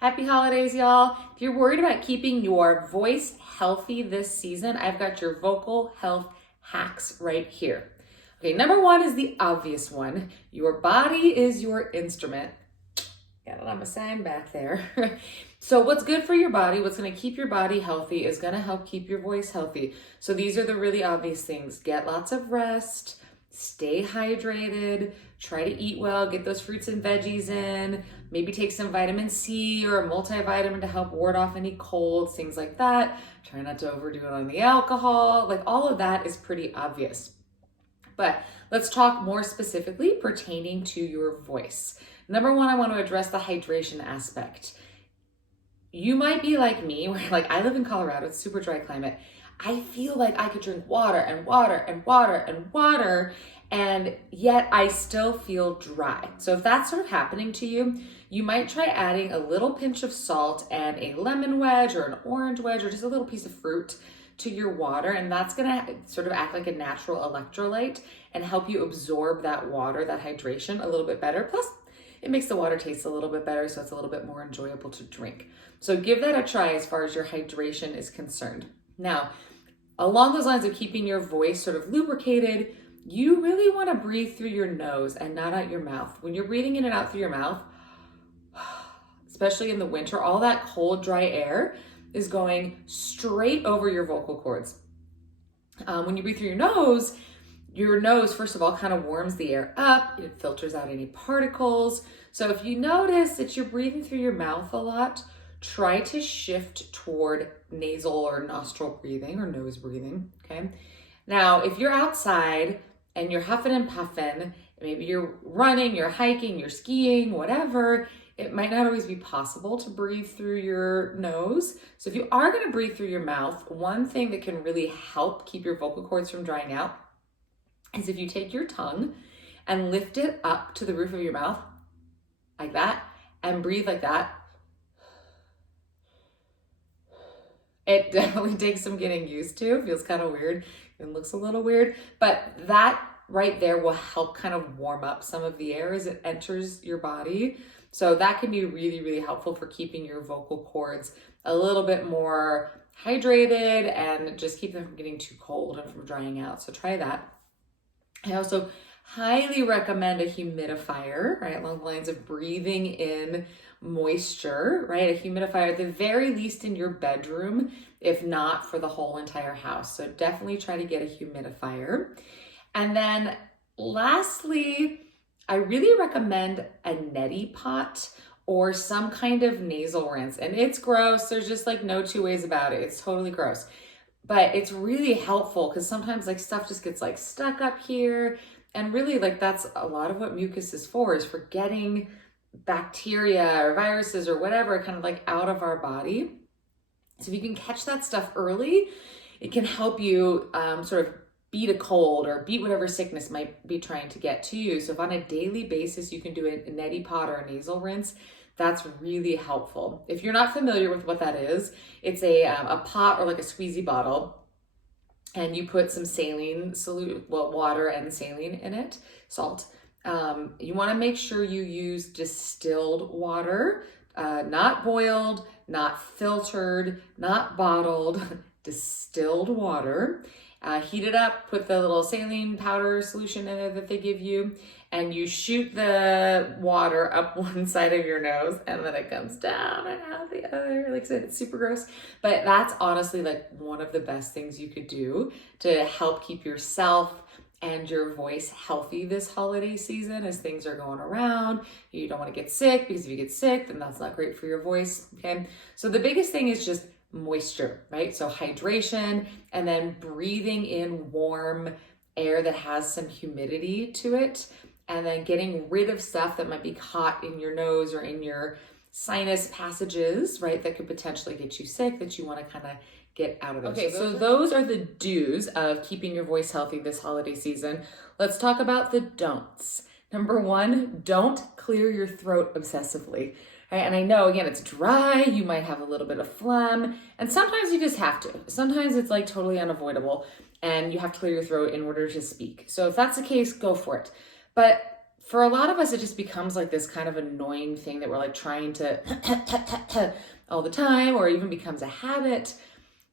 Happy holidays, y'all. If you're worried about keeping your voice healthy this season, I've got your vocal health hacks right here. Okay, number one is the obvious one. Your body is your instrument. Got it on my sign back there. So what's good for your body, what's gonna keep your body healthy is gonna help keep your voice healthy. So these are the really obvious things. Get lots of rest, stay hydrated, try to eat well, get those fruits and veggies in, maybe take some vitamin C or a multivitamin to help ward off any colds, things like that. Try not to overdo it on the alcohol. Like all of that is pretty obvious. But let's talk more specifically pertaining to your voice. Number one, I want to address the hydration aspect. You might be like me, where like I live in Colorado, it's super dry climate. I feel like I could drink water and water and water and water, and yet I still feel dry. So if that's sort of happening to you, you might try adding a little pinch of salt and a lemon wedge or an orange wedge or just a little piece of fruit to your water, and that's gonna sort of act like a natural electrolyte and help you absorb that water, that hydration a little bit better. Plus, it makes the water taste a little bit better, so it's a little bit more enjoyable to drink. So give that a try as far as your hydration is concerned. Now, along those lines of keeping your voice sort of lubricated, you really want to breathe through your nose and not out your mouth. When you're breathing in and out through your mouth, especially in the winter, all that cold, dry air is going straight over your vocal cords. When you breathe through your nose, first of all, kind of warms the air up. It filters out any particles. So if you notice that you're breathing through your mouth a lot, try to shift toward nasal or nostril breathing or nose breathing, okay? Now, if you're outside and you're huffing and puffing, maybe you're running, you're hiking, you're skiing, whatever, it might not always be possible to breathe through your nose. So if you are gonna breathe through your mouth, one thing that can really help keep your vocal cords from drying out is if you take your tongue and lift it up to the roof of your mouth, like that, and breathe like that. It definitely takes some getting used to. It feels kind of weird. It looks a little weird, but that right there will help kind of warm up some of the air as it enters your body. So that can be really, really helpful for keeping your vocal cords a little bit more hydrated and just keep them from getting too cold and from drying out. So try that. I also highly recommend a humidifier, right? Along the lines of breathing in moisture, right? A humidifier at the very least in your bedroom, if not for the whole entire house. So definitely try to get a humidifier. And then lastly, I really recommend a neti pot or some kind of nasal rinse. And it's gross. There's just like no two ways about it. It's totally gross. But it's really helpful because sometimes like stuff just gets like stuck up here. And really like that's a lot of what mucus is for getting bacteria or viruses or whatever kind of like out of our body. So if you can catch that stuff early, it can help you sort of beat a cold or beat whatever sickness might be trying to get to you. So if on a daily basis you can do a neti pot or a nasal rinse, that's really helpful. If you're not familiar with what that is, it's a pot or like a squeezy bottle, and you put some saline water and saline in it, salt. You want to make sure you use distilled water, not boiled, not filtered, not bottled, distilled water. Heat it up, put the little saline powder solution in it that they give you, and you shoot the water up one side of your nose and then it comes down and out the other. Like I said, it's super gross, but that's honestly like one of the best things you could do to help keep yourself and your voice healthy this holiday season as things are going around. You don't want to get sick, because if you get sick, then that's not great for your voice, okay? So the biggest thing is just moisture, right? So hydration, and then breathing in warm air that has some humidity to it, and then getting rid of stuff that might be caught in your nose or in your sinus passages, right? That could potentially get you sick, that you want to kind of get out of there. Okay, so those are the do's of keeping your voice healthy this holiday season. Let's talk about the don'ts. Number one, don't clear your throat obsessively. Right? And I know, again, it's dry, you might have a little bit of phlegm, and sometimes you just have to. Sometimes it's like totally unavoidable, and you have to clear your throat in order to speak. So if that's the case, go for it. But for a lot of us, it just becomes like this kind of annoying thing that we're like trying to all the time, or even becomes a habit.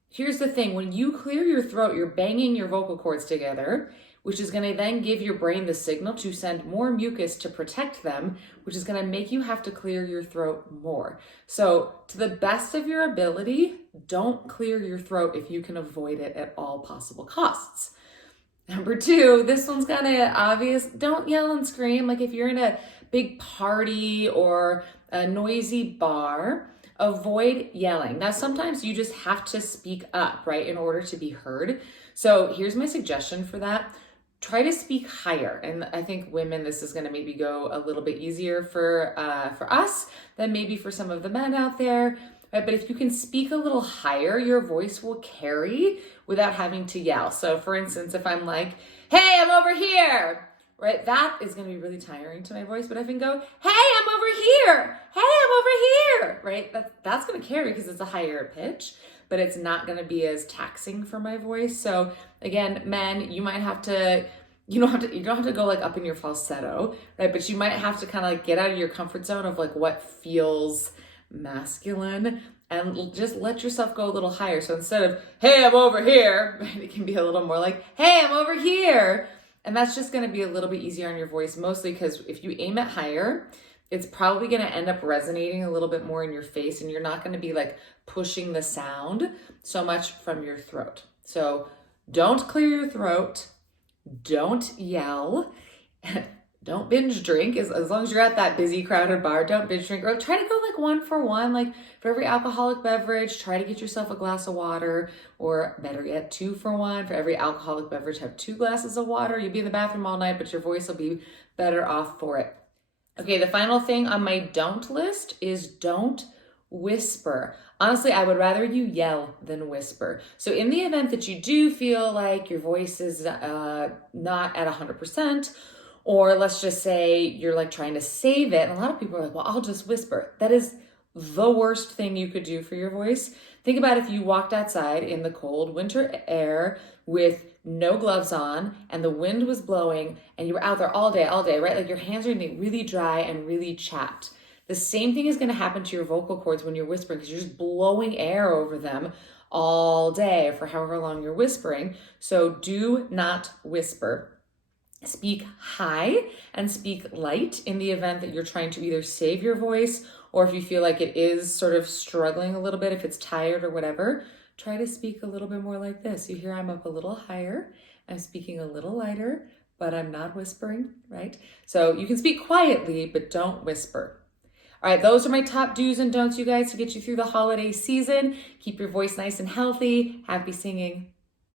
Here's the thing, when you clear your throat, you're banging your vocal cords together, which is going to then give your brain the signal to send more mucus to protect them, which is going to make you have to clear your throat more. So to the best of your ability, don't clear your throat if you can avoid it at all possible costs. Number 2, this one's kind of obvious. Don't yell and scream. Like if you're in a big party or a noisy bar, avoid yelling. Now, sometimes you just have to speak up, right, in order to be heard. So here's my suggestion for that. Try to speak higher. And I think women, this is going to maybe go a little bit easier for us than maybe for some of the men out there. Right? But if you can speak a little higher, your voice will carry without having to yell. So for instance, if I'm like, hey, I'm over here, right? That is going to be really tiring to my voice. But if I can go, hey, I'm over here. Hey, I'm over here, right? That's going to carry because it's a higher pitch, but it's not going to be as taxing for my voice. So again, men, you don't have to go like up in your falsetto, right? But you might have to kind of like get out of your comfort zone of like what feels masculine and just let yourself go a little higher. So instead of, hey, I'm over here, right, it can be a little more like, hey, I'm over here. And that's just going to be a little bit easier on your voice, mostly because if you aim it higher, it's probably going to end up resonating a little bit more in your face, and you're not going to be like pushing the sound so much from your throat. So don't clear your throat. Don't yell. Don't binge drink. As long as you're at that busy, crowded bar, don't binge drink. Or try to go like 1 for 1. Like for every alcoholic beverage, try to get yourself a glass of water. Or better yet, 2 for 1. For every alcoholic beverage, have 2 glasses of water. You'll be in the bathroom all night, but your voice will be better off for it. Okay, the final thing on my don't list is don't whisper. Honestly, I would rather you yell than whisper. So in the event that you do feel like your voice is not at 100%, or let's just say you're like trying to save it, and a lot of people are like, well, I'll just whisper. That is the worst thing you could do for your voice. Think about if you walked outside in the cold winter air with no gloves on and the wind was blowing and you were out there all day, right? Like your hands are gonna be really dry and really chapped. The same thing is gonna happen to your vocal cords when you're whispering because you're just blowing air over them all day for however long you're whispering. So do not whisper. Speak high and speak light in the event that you're trying to either save your voice, or if you feel like it is sort of struggling a little bit, if it's tired or whatever, try to speak a little bit more like this. You hear I'm up a little higher, I'm speaking a little lighter, but I'm not whispering, right? So you can speak quietly, but don't whisper. All right, those are my top do's and don'ts, you guys, to get you through the holiday season. Keep your voice nice and healthy. Happy singing.